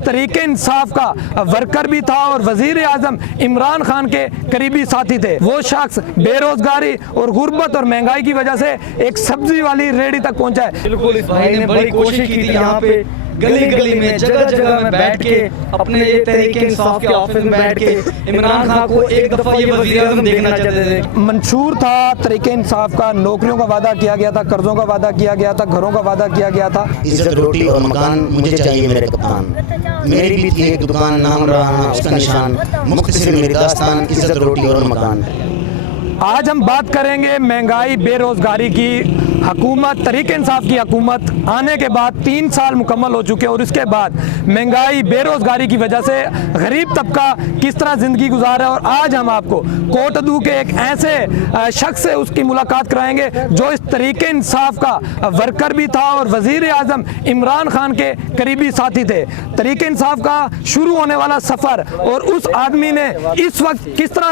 तरीके इंसाफ का वर्कर भी था और वजीर आजम इमरान खान के करीबी साथी थे। वो शख्स बेरोजगारी और गुर्बत और महंगाई की वजह से एक सब्जी वाली रेहड़ी तक पहुंचा है। बिल्कुल, इस भाई ने बड़ी कोशिश की थी यहाँ पे गली गली में जगह जगह में बैठ के अपने ये तरीके इंसाफ के ऑफिस में बैठ के इमरान खान को एक दफा ये वज़ीर आज़म देखना चाहते थे। मंशूर था तरीके इंसाफ का, नौकरियों का वादा किया गया था, कर्जों का वादा किया गया था, घरों का वादा किया गया था। इज्जत रोटी और मकान मुझे चाहिए मेरे कप्तान। मेरी भी थी एक दुकान, नाम रहा उसका निशान, मुख्तसर मेरी दास्तान, इज्जत रोटी और मकान। आज हम बात करेंगे महंगाई बेरोजगारी की। हुकूमत तरीके इंसाफ की हुकूमत आने के बाद 3 साल मुकम्मल हो चुके हैं और इसके बाद महंगाई बेरोजगारी की वजह से गरीब तबका किस तरह ज़िंदगी गुजार रहा है। और आज हम आपको कोटदू के एक ऐसे शख्स से उसकी मुलाकात कराएंगे जो इस तरीके इंसाफ का वर्कर भी था और वज़ीर आज़म इमरान खान के करीबी साथी थे। तरीके इंसाफ का शुरू होने वाला सफ़र और उस आदमी ने इस वक्त किस तरह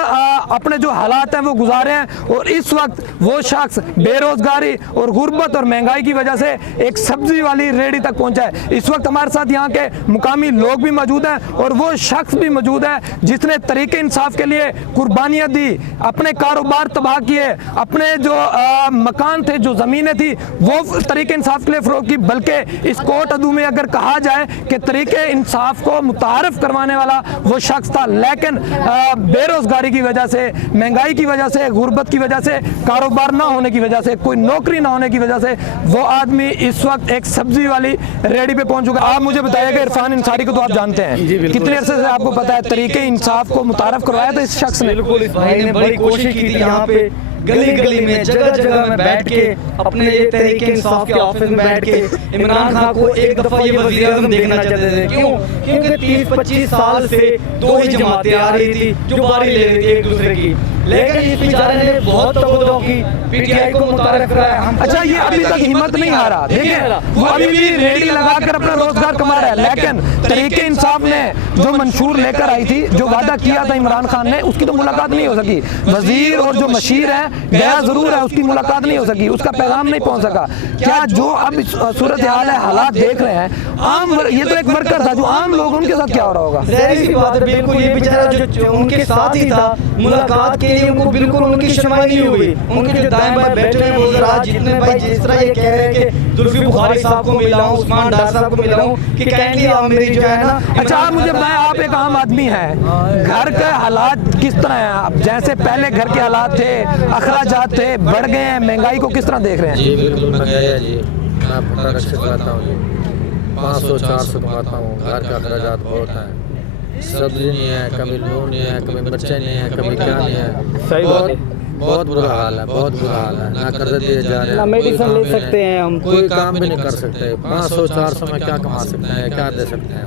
अपने जो हालात हैं वो गुजारे हैं और इस वक्त वो शख्स बेरोजगारी और गुर्बत और महंगाई की वजह से एक सब्जी वाली रेहड़ी तक पहुंचा है। इस वक्त हमारे साथ यहाँ के मुकामी लोग भी मौजूद हैं और वो शख्स भी मौजूद है जिसने तरीके इंसाफ के लिए कुर्बानियाँ दी, अपने कारोबार तबाह किए, अपने जो मकान थे, जो ज़मीनें थी वो तरीके इंसाफ के लिए फ़रोख्त की। बल्कि इस कोटदू में अगर कहा जाए कि तरीके इंसाफ को मुतारफ़ करवाने वाला वो शख्स था, लेकिन बेरोज़गारी की वजह से, महंगाई की वजह से, गुर्बत की वजह से, कारोबार ना होने की वजह से, कोई नौकरी ना होने की वजह से वो आदमी इस वक्त एक सब्जी वाली रेहड़ी पे पहुंच चुका है। आप मुझे बताइएगा, इरफान अंसारी को तो आप जानते हैं, कितने अरसे से आपको पता है तरीके इंसाफ को मुतारफ़ करवाया था इस शख्स ने? बिल्कुल, इस भाई ने बड़ी कोशिश की थी यहाँ पे गली गली में जगह जगह में बैठ के अपने ये तरीके इंसाफ के ऑफिस में बैठ के इमरान खान को एक दफा ये वज़ीर आज़म देखना चाहते थे। क्यों? क्योंकि 30-25 साल से 2 ही जमातें आ रही थी जो बारी ले रही थी एक दूसरे की, लेकिन इस बेचारे ने बहुत तवज्जो की, पीटीआई को मुतारफ़ कराया। अच्छा, ये अभी तक हिम्मत नहीं हारा, देखिए वो अभी भी रेहड़ी लगाकर अपना रोजगार कमा रहा है। लेकिन तरीके इंसाफ ने जो मंशूर लेकर आई थी, जो वादा किया था इमरान खान ने, उसकी तो मुलाकात नहीं हो सकी। वजीर और जो मशीर है गया जरूर है, उसकी मुलाकात नहीं हो सकी, उसका पैगाम नहीं पहुंच सका। क्या जो अब सूरत हाल है, हालात देख रहे हैं, आम ये तो एक वर्कर था, जो आम लोग उनके साथ क्या हो रहा होगा? ज़ाहिर-सी बात है, बिल्कुल ये बेचारा जो उनके साथ ही था, मुलाकात के लिए उनको बिल्कुल उनकी शर्माई नहीं हुई। उनके जो दाएं बाएं बैठे हैं वो जरा जितने भाई जिस तरह ये कह रहे हैं कि जुल्फी बुखारी साहब को मिलाऊं, उस्मान डार साहब को मिलाऊं कि काइंडली आप मेरी जो है ना। अच्छा, आप एक आम आदमी हैं, घर के हालात किस तरह हैं? आप जैसे पहले घर के हालात थे, अखराजात थे, बढ़ गए हैं, महंगाई को किस तरह देख रहे हैं? जी बिल्कुल महंगाई है जी। मैं अपना रक्षा चलाता हूँ जी, 500-400 कमाता हूँ, घर का अखराजात बहुत है, सब्जी नहीं है, कभी नून नहीं है, कभी मिर्चा नहीं है, कभी क्या नहीं है। सही बात है, बहुत बुरा हाल है, बहुत बुरा हाल है। ना कर्ज दिए जा रहे हैं, ना मेडिसिन ले सकते हैं हम, कोई काम भी नहीं कर सकते। 500-400 में क्या कमा सकते हैं, क्या दे सकते हैं,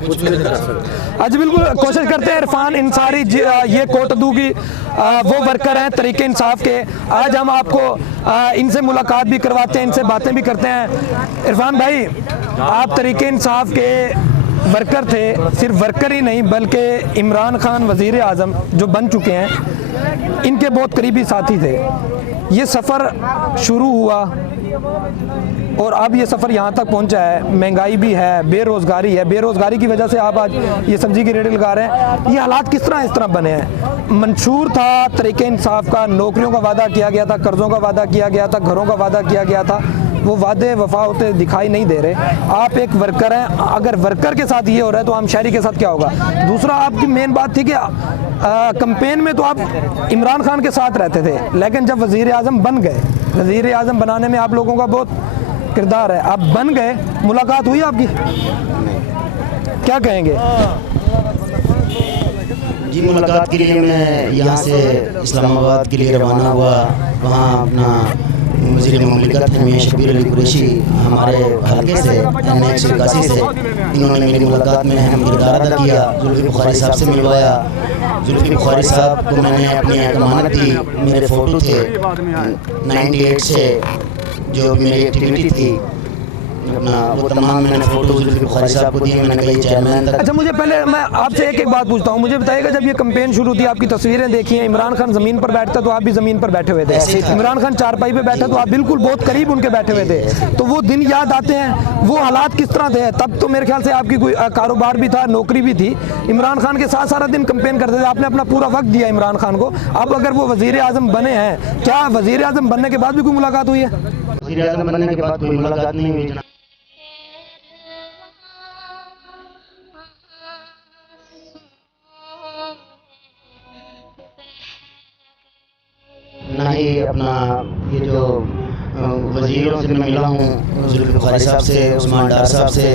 कुछ भी नहीं कर सकते। आज बिल्कुल कोशिश करते हैं इरफान अंसारी ये कोटदू की वो वर्कर हैं तरीके इंसाफ के। आज हम आपको इनसे मुलाकात भी करवाते हैं, इनसे बातें भी करते हैं। इरफान भाई, आप तरीके इंसाफ के वर्कर थे, सिर्फ वर्कर ही नहीं बल्कि इमरान खान वज़ीर आज़म जो बन चुके हैं, इनके बहुत करीबी साथी थे। ये सफ़र शुरू हुआ और अब ये सफ़र यहाँ तक पहुँचा है। महंगाई भी है, बेरोज़गारी है, बेरोज़गारी की वजह से आप आज ये सब्ज़ी की रेहड़ी लगा रहे हैं। ये हालात किस तरह इस तरह बने हैं? मंशूर था तरीके इंसाफ का, नौकरियों का वादा किया गया था, कर्ज़ों का वादा किया गया था, घरों का वादा किया गया था, वो वादे वफा होते दिखाई नहीं दे रहे। आप एक वर्कर हैं, अगर वर्कर के साथ ये हो रहा है तो आम शहरी के साथ क्या होगा? दूसरा, आपकी मेन बात थी कि कैंपेन में तो आप इमरान खान के साथ रहते थे, लेकिन जब वज़ीर आज़म बन गए, वज़ीर आज़म बनाने में आप लोगों का बहुत किरदार है, आप बन गए, मुलाकात हुई आपकी, क्या कहेंगे? जी, मुलाकात के लिए मैं यहाँ से इस्लामाबाद के लिए रवाना हुआ। वहाँ अपना वज़ीर मुमलिकत हैं शबीर अली कुरैशी हमारे हल्के से NX81 से, इन्होंने मेरी मुलाकात में अहम किरदार अदा किया। जुल्फी बुखारी साहब से मिलवाया। जुल्फी बुखारी साहब को मैंने अपनी अमानत दी, मेरे फ़ोटो थे 98 से जो मेरी एक्टिविटी थी अपना वो तमाम मैंने फोटो जुल्फिकार बुखारी साहब को दिए, मैंने कही चेयरमैन तक। अच्छा, मुझे पहले मैं आपसे एक बात पूछता हूँ, मुझे बताइएगा जब ये कैंपेन शुरू थी, आपकी तस्वीरें देखी हैं, इमरान खान ज़मीन पर बैठता तो आप भी ज़मीन पर बैठे हुए थे, इमरान खान चारपाई पे बैठा तो आप बिल्कुल बहुत करीब उनके बैठे हुए थे, तो वो दिन याद आते हैं, वो हालात किस तरह थे? तब तो मेरे ख्याल से आपकी कोई कारोबार भी था, नौकरी भी थी, इमरान खान के साथ सारा दिन कैंपेन करते थे, आपने अपना पूरा वक्त दिया इमरान खान को। अब अगर वो वज़ीर आज़म बने हैं, क्या वज़ीर आज़म बनने के बाद भी कोई मुलाकात हुई है? वज़ीर आज़म बनने के बाद कोई मुलाकात नहीं हुई जनाब। ना ही अपना ये जो वज़ीरों से मैं मिला हूँ, जुल्फिकार बुखारी साहब से, उस्मान डार साहब से,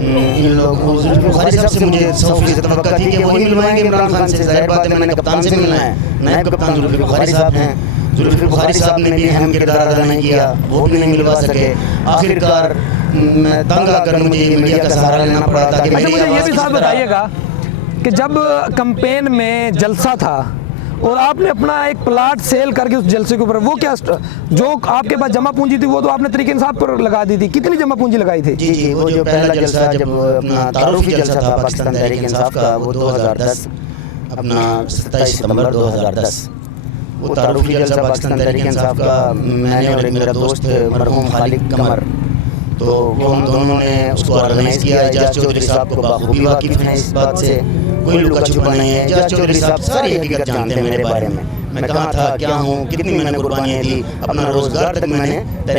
इन लोगों जुल्फिकार बुखारी साहब से मुझे 100% तवक्का थी कि वही मिलवाएंगे इमरान खान से। ज़ाहिर बात है, मैंने कप्तान से मिलना है, नायब कप्तान जुल्फिकार बुखारी साहब हैं। जुल्फिकार बुखारी साहब ने भी अहम किरदार अदा नहीं किया, वोट नहीं मिलवा सके। आखिरकार मैं तंग आकर मुझे मीडिया का सहारा लेना पड़ा था कि मुझे ये भी साहब बताइएगा कि जब कैंपेन में जलसा था और आपने अपना एक प्लाट सेल करके उस जलसे के ऊपर, वो क्या जो आपके पास जमा पूंजी थी वो तो आपने तरीके इंसाफ पर लगा दी थी, कितनी जमा पूंजी लगाई थी? जी जी, वो जो पहला जलसा जब अपना तारुफी जलसा था पाकिस्तान तहरीक इंसाफ का, वो 2010 अपना 27 सितंबर 2010 वो तारुफी जलसा पाकिस्तान तहरीक इंसाफ का, मैंने और एक मेरा दोस्त मरहूम खालिद कमर, तो वो हम दोनों ने उसको ऑर्गेनाइज किया। एजाज चौधरी साहब को बाखूबी वाकिफ हैं इस बात से, कोई लुका छुपा नहीं है। एजाज चौधरी साहब सारी हकीकत जानते हैं मेरे बारे में, मैं कहाँ था, क्या हूँ, कितनी मैंने कुर्बानियाँ दी, अपना रोजगार तक मैंने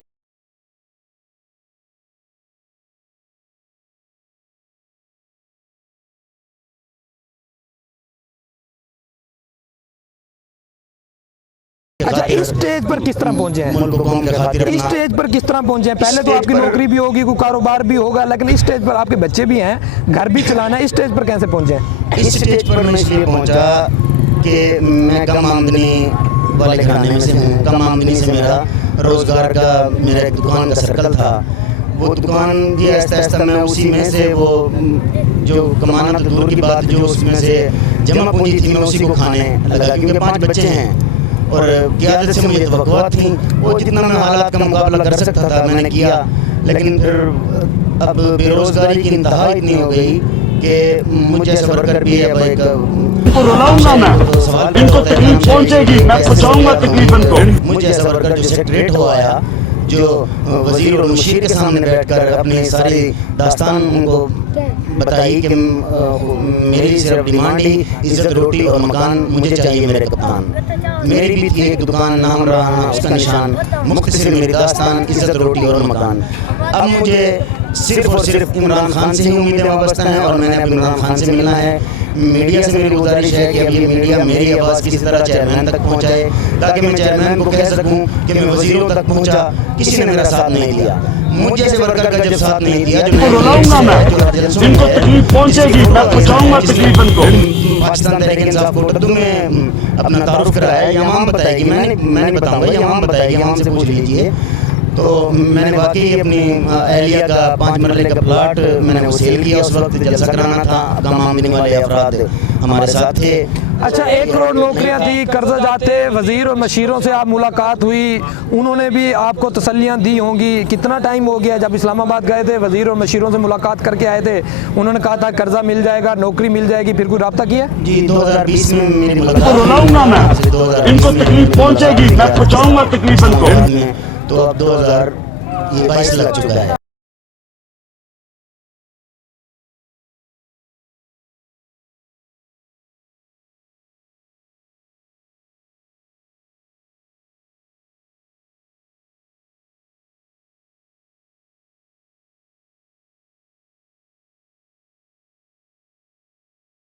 अच्छा, इस स्टेज पर किस तरह पहुंचे हैं? मुल्क कौम के खातिर इस स्टेज पर किस तरह पहुंचे हैं? पहले तो आपकी नौकरी भी होगी, कोई कारोबार भी होगा, लेकिन इस स्टेज पर आपके बच्चे भी हैं, घर भी चलाना है, इस स्टेज पर कैसे पहुंचे हैं? इस स्टेज पर मैं इसलिए पहुंचा कि मैं कम आमदनी वाले घराने में से हूँ। कम आमदनी से मेरा रोज़गार का, मेरा एक दुकान का सर्कल था, वो दुकान भी आहिस्ता आहिस्ता मैं उसी में से वो जो कमाना तो दूर की बात, जो उसमें से जमा पूंजी थी मैं उसी को खाने लगा, क्योंकि 5 बच्चे हैं और क़यादत से मुझे तवक्कुआत थी, वो जितना मैं हालात का मुकाबला कर सकता था मैंने किया। लेकिन फिर अब बेरोज़गारी की इंतहा इतनी हो गई कि मुझ जैसा वर्कर भी अब एक इनको रुलाऊंगा मैं, इनको तकलीफ पहुंचेगी, मैं पहुंचाऊंगा तकलीफ इनको। मुझ जैसा वर्कर जो सेक्रेटरीट हो आया, जो वज़ीर और मुशीर के सामने बैठकर अपनी सारी दास्तान उनको बताई कि मेरी सिर्फ डिमांड ही इज़्ज़त, रोटी और मकान मुझे चाहिए मेरे कप्तान। मेरी भी थी एक दुकान, नाम रहा उसका निशान, मुख्तसर मेरी दास्तान, इज़्ज़त, रोटी और मकान। अब मुझे सिर्फ और सिर्फ इमरान खान से ही उम्मीदें वाबस्ता हैं और मैंने अब इमरान खान से मिलना है। मीडिया से मेरी गुजारिश है कि अब ये मीडिया मेरी आवाज़ किसी तरह चेयरमैन तक पहुँचाए, ताकि मैं चेयरमैन को कह सकूँ कि मैं वज़ीरों तक पहुँचा, किसी ने मेरा साथ नहीं दिया। मुझ जैसे वर्कर का जब साथ नहीं दिया, जो रुलाऊंगा मैं, इनको तकलीफ पहुंचेगी, मैं पहुंचाऊंगा तकलीफ इनको। पाकिस्तान तहरीक इंसाफ को उर्दू में अपना तारुफ कराया, ये आवाम बताएगी, मैं नहीं बताऊँगा, ये आवाम बताएगी, आवाम से पूछ लीजिए। तो मैंने वाकई अपनी अहलिया का 5 मरले का प्लाट मैंने वो सेल किया। उस वक्त जलसा कराना था, कम आमदनी वाले अफराद हमारे साथ थे। अच्छा, 1 करोड़ नौकरियां थी, कर्जा जाते, वज़ीर और मशीरों से आप मुलाकात हुई, उन्होंने भी आपको तसल्लियां दी होंगी। कितना टाइम हो गया जब इस्लामाबाद गए थे, वज़ीर और मशीरों से मुलाकात करके आए थे, उन्होंने कहा था कर्जा मिल जाएगा, नौकरी मिल जाएगी, फिर कोई रब्ता किया? जी, 2020 में मेरी मुलाकात, रुलाऊंगा मैं, इनको तकलीफ पहुंचेगी, मैं पहुंचाऊंगा तकलीफ इनको। तो अब 2022 लग चुका है।